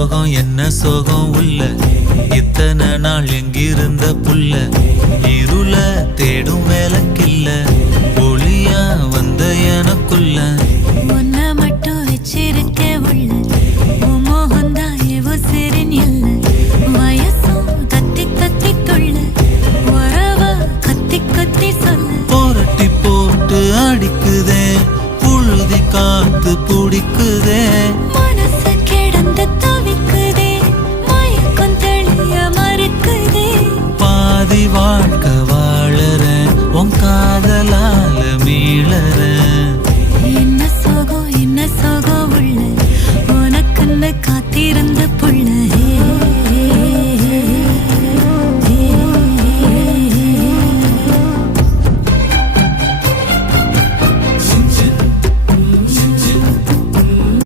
சோகம் என்ன சோகம் உள்ள இத்தனை நாள் எங்கிருந்த புல்ல இருள தேடும் வேலைக்கில்ல ஒளியா வந்த எனக்குள்ள